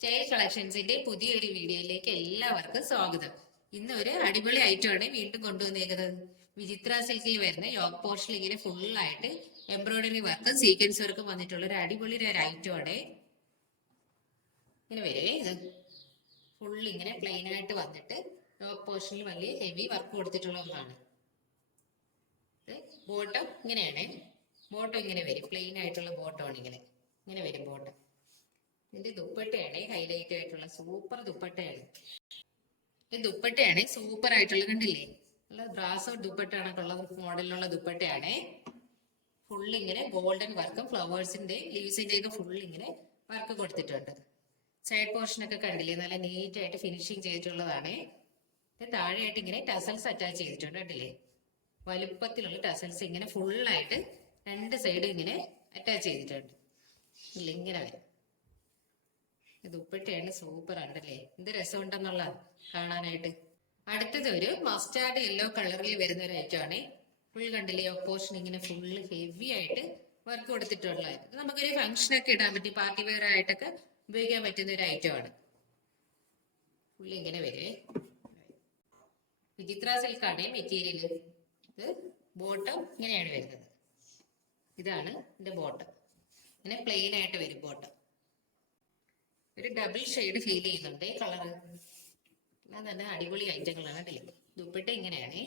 Style കളക്ഷൻസിന്റെ പുതിയൊരു വീഡിയോയിലേക്ക് എല്ലാവർക്കും സ്വാഗതം. ഇന്ന് ഒരു അടിപൊളി ഐറ്റമാണ് വീണ്ടും കൊണ്ടുവന്നേക്കുന്നത്. വിചിത്ര സിൽക്കിൽ വരുന്ന യോക്ക് പോർഷനിൽ ഇങ്ങനെ ഫുൾ ആയിട്ട് എംബ്രോയിഡറി വർക്കും സീക്വൻസ് വർക്കും വന്നിട്ടുള്ള ഒരു അടിപൊളി ഒരു ഐറ്റമാണ്. ഇങ്ങനെ വരുവേ, ഇത് ഫുൾ ഇങ്ങനെ പ്ലെയിൻ ആയിട്ട് വന്നിട്ട് യോക്ക് പോർഷനിൽ വലിയ ഹെവി വർക്ക് കൊടുത്തിട്ടുള്ള ഒന്നാണ്. ബോട്ടം ഇങ്ങനെയാണ്, ബോട്ടം ഇങ്ങനെ വരും, പ്ലെയിൻ ആയിട്ടുള്ള ബോട്ടമാണ് ഇങ്ങനെ ഇങ്ങനെ വരും ബോട്ടം. ഇതിന്റെ ദുപ്പട്ടയാണ് ഹൈലൈറ്റ് ആയിട്ടുള്ള സൂപ്പർ ദുപ്പട്ടയാണ്. ഈ ദുപ്പട്ടയാണ് സൂപ്പർ ആയിട്ടുള്ള, കണ്ടില്ലേ, നല്ല ബ്രാസോ ദുപ്പട്ടാണൊക്കെയുള്ള മോഡലിലുള്ള ദുപ്പട്ടയാണ്. ഫുൾ ഇങ്ങനെ ഗോൾഡൻ വർക്കും ഫ്ലവേഴ്സിന്റെ ലീവ്സിന്റെ ഒക്കെ ഫുൾ ഇങ്ങനെ വർക്ക് കൊടുത്തിട്ടുണ്ട്. സൈഡ് പോർഷൻ ഒക്കെ കണ്ടില്ലേ, നല്ല നീറ്റ് ആയിട്ട് ഫിനിഷിങ് ചെയ്തിട്ടുള്ളതാണ്. താഴെയായിട്ട് ഇങ്ങനെ ടസൽസ് അറ്റാച്ച് ചെയ്തിട്ടുണ്ട്, കണ്ടില്ലേ, വലുപ്പത്തിലുള്ള ടസൽസ് ഇങ്ങനെ ഫുള്ളായിട്ട് രണ്ട് സൈഡും ഇങ്ങനെ അറ്റാച്ച് ചെയ്തിട്ടുണ്ട്. ഇല്ല, ഇങ്ങനെ വരും. ദുപ്പട്ടയാണ് സൂപ്പർ ഉണ്ടല്ലേ, എന്ത് രസമുണ്ടെന്നുള്ള കാണാനായിട്ട്. അടുത്തത് ഒരു മസ്റ്റാർഡ് യെല്ലോ കളറിൽ വരുന്ന ഒരു ഐറ്റം ആണ്. ഫുൾ കണ്ടില്ലേ, ഓപ്പോഷൻ ഇങ്ങനെ ഫുള്ള് ഹെവി ആയിട്ട് വർക്ക് കൊടുത്തിട്ടുള്ളത്. ഇത് നമുക്കൊരു ഫംഗ്ഷനൊക്കെ ഇടാൻ പറ്റി, പാർട്ടി വെയർ ആയിട്ടൊക്കെ ഉപയോഗിക്കാൻ പറ്റുന്ന ഒരു ഐറ്റം ആണ്. ഫുള്ള് ഇങ്ങനെ വരുവേ. വിചിത്ര സിൽക്കാണ് മെറ്റീരിയൽ. ഇത് ബോട്ടം ഇങ്ങനെയാണ് വരുന്നത്. ഇതാണ് ഇതിന്റെ ബോട്ടം, ഇങ്ങനെ പ്ലെയിൻ ആയിട്ട് വരും ബോട്ടം. ഒരു ഡബിൾ ഷെയ്ഡ് ഫീൽ ചെയ്യുന്നുണ്ട് ഈ കളറ്. എല്ലാം തന്നെ അടിപൊളി ഐറ്റങ്ങളാണ് കണ്ടില്ലേ. ദുപ്പട്ട ഇങ്ങനെയാണ്,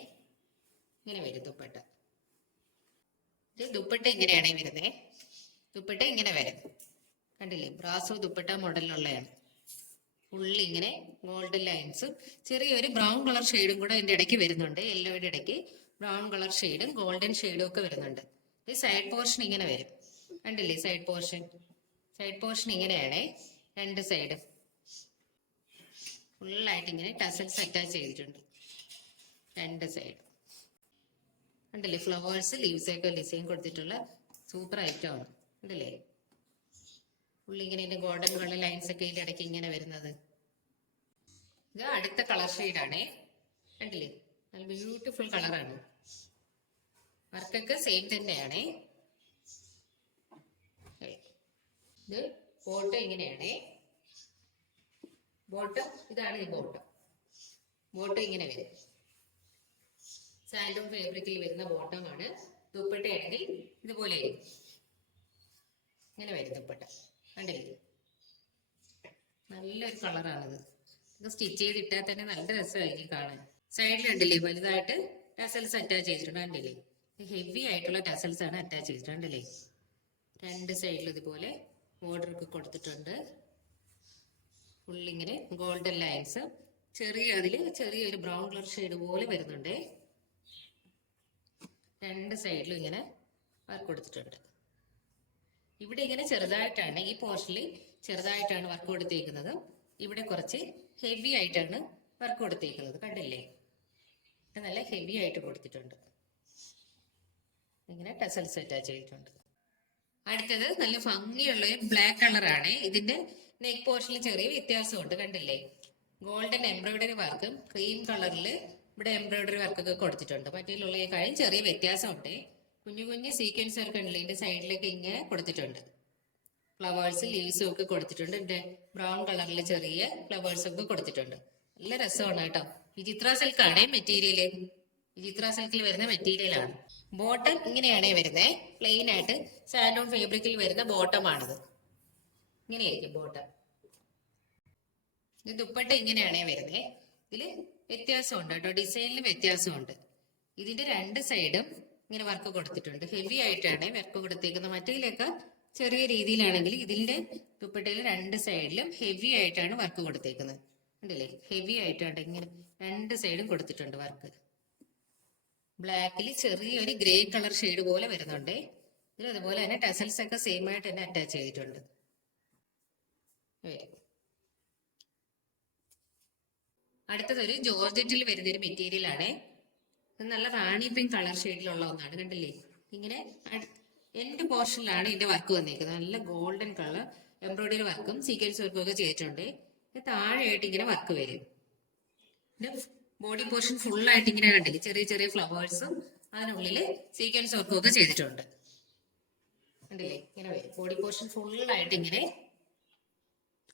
ഇങ്ങനെ വരും ദുപ്പട്ട. ഇത് ദുപ്പട്ട ഇങ്ങനെയാണ് വരുന്നത്. ദുപ്പട്ട ഇങ്ങനെ വരും, കണ്ടില്ലേ, ബ്രാസോ ദുപ്പട്ട മോഡലിലുള്ളതാണ്. ഫുള്ളി ഇങ്ങനെ ഗോൾഡൻ ലൈൻസും ചെറിയൊരു ബ്രൗൺ കളർ ഷെയ്ഡും കൂടെ അതിന്റെ ഇടയ്ക്ക് വരുന്നുണ്ട്. യെല്ലോയുടെ ഇടയ്ക്ക് ബ്രൗൺ കളർ ഷെയ്ഡും ഗോൾഡൻ ഷെയ്ഡും ഒക്കെ വരുന്നുണ്ട്. ഈ സൈഡ് പോർഷൻ ഇങ്ങനെ വരും, കണ്ടില്ലേ, സൈഡ് പോർഷൻ ഇങ്ങനെയാണ്. രണ്ട് സൈഡ് ഫുള്ളായിട്ട് ഇങ്ങനെ ടസൽസ് അറ്റാച്ച് ചെയ്തിട്ടുണ്ട്. രണ്ട് സൈഡ് കണ്ടില്ലേ, ഫ്ലവേഴ്സ് ലീവ്സ് ഒക്കെ ഡിസൈൻ കൊടുത്തിട്ടുള്ള സൂപ്പർ ഐറ്റം ആണ്, കണ്ടില്ലേ. ഫുള്ളി ഇങ്ങനെ ഗോൾഡൻ കളർ ലൈൻസ് ഒക്കെ ഇതിന്റെ ഇടയ്ക്ക് ഇങ്ങനെ വരുന്നത്. ഇത് അടുത്ത കളർ ഷെയ്ഡാണ്, കണ്ടില്ലേ, നല്ല ബ്യൂട്ടിഫുൾ കളറാണ്. വർക്കൊക്കെ സെയിം തന്നെയാണ്. ഇത് ബോട്ടം ഇങ്ങനെയാണ്. ബോട്ടം ഇതാണ് ഈ ബോട്ടം. ബോട്ടം ഇങ്ങനെ വരും, സാൻഡൂൺ ഫാബ്രിക്കിൽ വരുന്ന ബോട്ടമാണ്. ദുപ്പട്ടയാണെങ്കിൽ ഇതുപോലെ ഇങ്ങനെ വരും ദുപ്പട്ട, കണ്ടില്ലേ, നല്ലൊരു കളറാണിത്. ഇത് സ്റ്റിച്ച് ചെയ്തിട്ടാൽ തന്നെ നല്ല രസമായിരിക്കും കാണാൻ. സൈഡിൽ കണ്ടില്ലേ, വലുതായിട്ട് ടസൽസ് അറ്റാച്ച് ചെയ്തിട്ടുണ്ട്, കണ്ടില്ലേ, ഹെവി ആയിട്ടുള്ള ടസൽസ് ആണ് അറ്റാച്ച് ചെയ്തിട്ടുണ്ട്, കണ്ടില്ലേ. രണ്ട് സൈഡിലും ഇതുപോലെ ബോർഡർ ഒക്കെ കൊടുത്തിട്ടുണ്ട്. ഫുള്ളിങ്ങനെ ഗോൾഡൻ ലൈൻസ്, ചെറിയൊരു ബ്രൗൺ കളർ ഷെയ്ഡ് പോലെ വരുന്നുണ്ട്. രണ്ട് സൈഡിലും ഇങ്ങനെ വർക്ക് കൊടുത്തിട്ടുണ്ട്. ഇവിടെ ഇങ്ങനെ ചെറുതായിട്ടാണ്, ഈ പോർഷനിൽ ചെറുതായിട്ടാണ് വർക്ക് കൊടുത്തേക്കുന്നത്. ഇവിടെ കുറച്ച് ഹെവി ആയിട്ടാണ് വർക്ക് കൊടുത്തേക്കുന്നത്, കണ്ടില്ലേ, നല്ല ഹെവി ആയിട്ട് കൊടുത്തിട്ടുണ്ട്. ഇങ്ങനെ ടസൽസ് അറ്റാച്ച് ചെയ്തിട്ടുണ്ട്. അടുത്തത് നല്ല ഭംഗിയുള്ള ഒരു ബ്ലാക്ക് കളറാണ്. ഇതിന്റെ നെക്ക് പോർഷനിൽ ചെറിയ വ്യത്യാസമുണ്ട്, കണ്ടില്ലേ, ഗോൾഡൻ എംബ്രോയിഡറി വർക്കും ക്രീം കളറിൽ ഇവിടെ എംബ്രോയിഡറി വർക്കൊക്കെ കൊടുത്തിട്ടുണ്ട്. മറ്റേലുള്ളതിനേക്കാളും ചെറിയ വ്യത്യാസമുണ്ട്. കുഞ്ഞു കുഞ്ഞു സീക്വൻസ് വർക്ക് ഉണ്ടല്ലോ ഇതിന്റെ സൈഡിലേക്ക് ഇങ്ങനെ കൊടുത്തിട്ടുണ്ട്. ഫ്ലവേഴ്സ് ലീവ്സും ഒക്കെ കൊടുത്തിട്ടുണ്ട്. ഇതിന്റെ ബ്രൗൺ കളറിൽ ചെറിയ ഫ്ലവേഴ്സ് ഒക്കെ കൊടുത്തിട്ടുണ്ട്. നല്ല രസമാണ് കേട്ടോ. വിചിത്ര സിൽക്കാണ് മെറ്റീരിയല്, വിചിത്ര സിൽക്കിൽ വരുന്ന മെറ്റീരിയലാണ്. ബോട്ടം ഇങ്ങനെയാണ് വരുന്നത്, പ്ലെയിൻ ആയിട്ട് സാൻഡൂൺ ഫാബ്രിക്കിൽ വരുന്ന ബോട്ടമാണിത്. ഇങ്ങനെയായിരിക്കും ബോട്ടം. ഇത് ദുപ്പട്ട ഇങ്ങനെയാണ് വരുന്നത്. ഇതില് വ്യത്യാസമുണ്ട് കേട്ടോ, ഡിസൈനിൽ വ്യത്യാസമുണ്ട്. ഇതിന്റെ രണ്ട് സൈഡും ഇങ്ങനെ വർക്ക് കൊടുത്തിട്ടുണ്ട്. ഹെവി ആയിട്ടാണ് വർക്ക് കൊടുത്തേക്കുന്നത്. മറ്റേതിലൊക്കെ ചെറിയ രീതിയിലാണെങ്കിൽ ഇതിന്റെ ദുപ്പട്ടയിൽ രണ്ട് സൈഡിലും ഹെവി ആയിട്ടാണ് വർക്ക് കൊടുത്തേക്കുന്നത്, കണ്ടില്ലേ, ഹെവി ആയിട്ടാണ് ഇങ്ങനെ രണ്ട് സൈഡും കൊടുത്തിട്ടുണ്ട് വർക്ക്. ബ്ലാക്കിൽ ചെറിയൊരു ഗ്രേ കളർ ഷെയ്ഡ് പോലെ വരുന്നുണ്ട്. ഇതിൽ അതുപോലെ തന്നെ ടസൽസ് ഒക്കെ സെയിം ആയിട്ട് തന്നെ അറ്റാച്ച് ചെയ്തിട്ടുണ്ട്. അടുത്തതൊരു ജോർജറ്റിൽ വരുന്നൊരു മെറ്റീരിയൽ ആണ്. നല്ല റാണി പിങ്ക് കളർ ഷെയ്ഡിലുള്ള ഒന്നാണ്, കണ്ടില്ലേ. ഇങ്ങനെ എൻഡ് പോർഷനിലാണ് ഇതിന്റെ വർക്ക് വന്നിരിക്കുന്നത്. നല്ല ഗോൾഡൻ കളർ എംബ്രോയിഡറി വർക്കും സീക്വൻസ് വർക്കും ഒക്കെ ചെയ്തിട്ടുണ്ട്. താഴെയായിട്ട് ഇങ്ങനെ വർക്ക് വരും. ബോഡി പോർഷൻ ഫുൾ ആയിട്ട് ഇങ്ങനെ കണ്ടില്ലേ, ചെറിയ ചെറിയ ഫ്ലവേഴ്സും അതിനുള്ളില് സീക്വൻസ് വർക്കും ഒക്കെ ചെയ്തിട്ടുണ്ട്, കണ്ടില്ലേ. ഇങ്ങനെ വരും ബോഡി പോർഷൻ ഫുൾ ആയിട്ട് ഇങ്ങനെ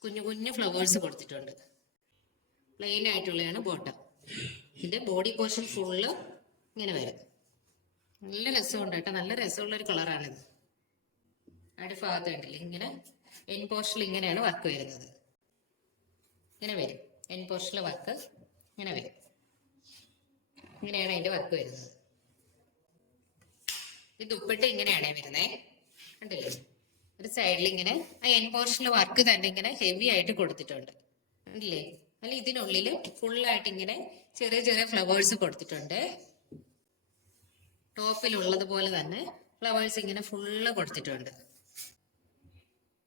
കുഞ്ഞു കുഞ്ഞു ഫ്ലവേഴ്സ് കൊടുത്തിട്ടുണ്ട്. പ്ലെയിൻ ആയിട്ടുള്ളതാണ് ബോട്ടം. ഇതിന്റെ ബോഡി പോർഷൻ ഫുള്ള് ഇങ്ങനെ വരും. നല്ല രസമുണ്ട് കേട്ടോ, നല്ല രസമുള്ള ഒരു കളറാണിത്. ഭാഗത്ത് കണ്ടില്ലേ, ഇങ്ങനെ എൻ പോർഷനിൽ ഇങ്ങനെയാണ് വർക്ക് വരുന്നത്. ഇങ്ങനെ വരും, എൻ പോർഷനിലെ വർക്ക് ഇങ്ങനെ വരും. ഇങ്ങനെയാണ് അതിന്റെ വർക്ക് വരുന്നത്. ഈ ദുപ്പട്ട ഇങ്ങനെയാണ് വരുന്നത്, കണ്ടില്ലേ? ഒരു സൈഡിൽ ഇങ്ങനെ ആ എൻ പോർഷനിലെ വർക്ക് തന്നെ ഇങ്ങനെ ഹെവി ആയിട്ട് കൊടുത്തിട്ടുണ്ട്, കണ്ടില്ലേ? അല്ല, ഇതിനുള്ളിൽ ഫുള്ളായിട്ട് ഇങ്ങനെ ചെറിയ ചെറിയ ഫ്ലവേഴ്സ് കൊടുത്തിട്ടുണ്ട്. ടോപ്പിലുള്ളതുപോലെ തന്നെ ഫ്ലവേഴ്സ് ഇങ്ങനെ ഫുള്ള് കൊടുത്തിട്ടുണ്ട്.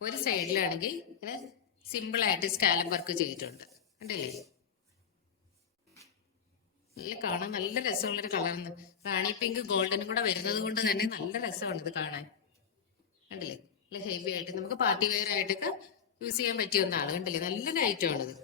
ഒരു സൈഡിലാണെങ്കിൽ ഇങ്ങനെ സിമ്പിൾ ആയിട്ട് സ്കാലപ്പ് വർക്ക് ചെയ്തിട്ടുണ്ട്, കണ്ടില്ലേ? നല്ല കാണാൻ നല്ല രസമുള്ളൊരു കളർന്ന്, റാണി പിങ്ക് ഗോൾഡനും കൂടെ വരുന്നത് കൊണ്ട് തന്നെ നല്ല രസമാണ് ഇത് കാണാൻ, കണ്ടില്ലേ? നല്ല ഹെവി ആയിട്ട് നമുക്ക് പാർട്ടി വെയർ ആയിട്ടൊക്കെ യൂസ് ചെയ്യാൻ പറ്റിയ ഒന്നാണ്, കണ്ടില്ലേ? നല്ലൊരു ഐറ്റമാണിത്.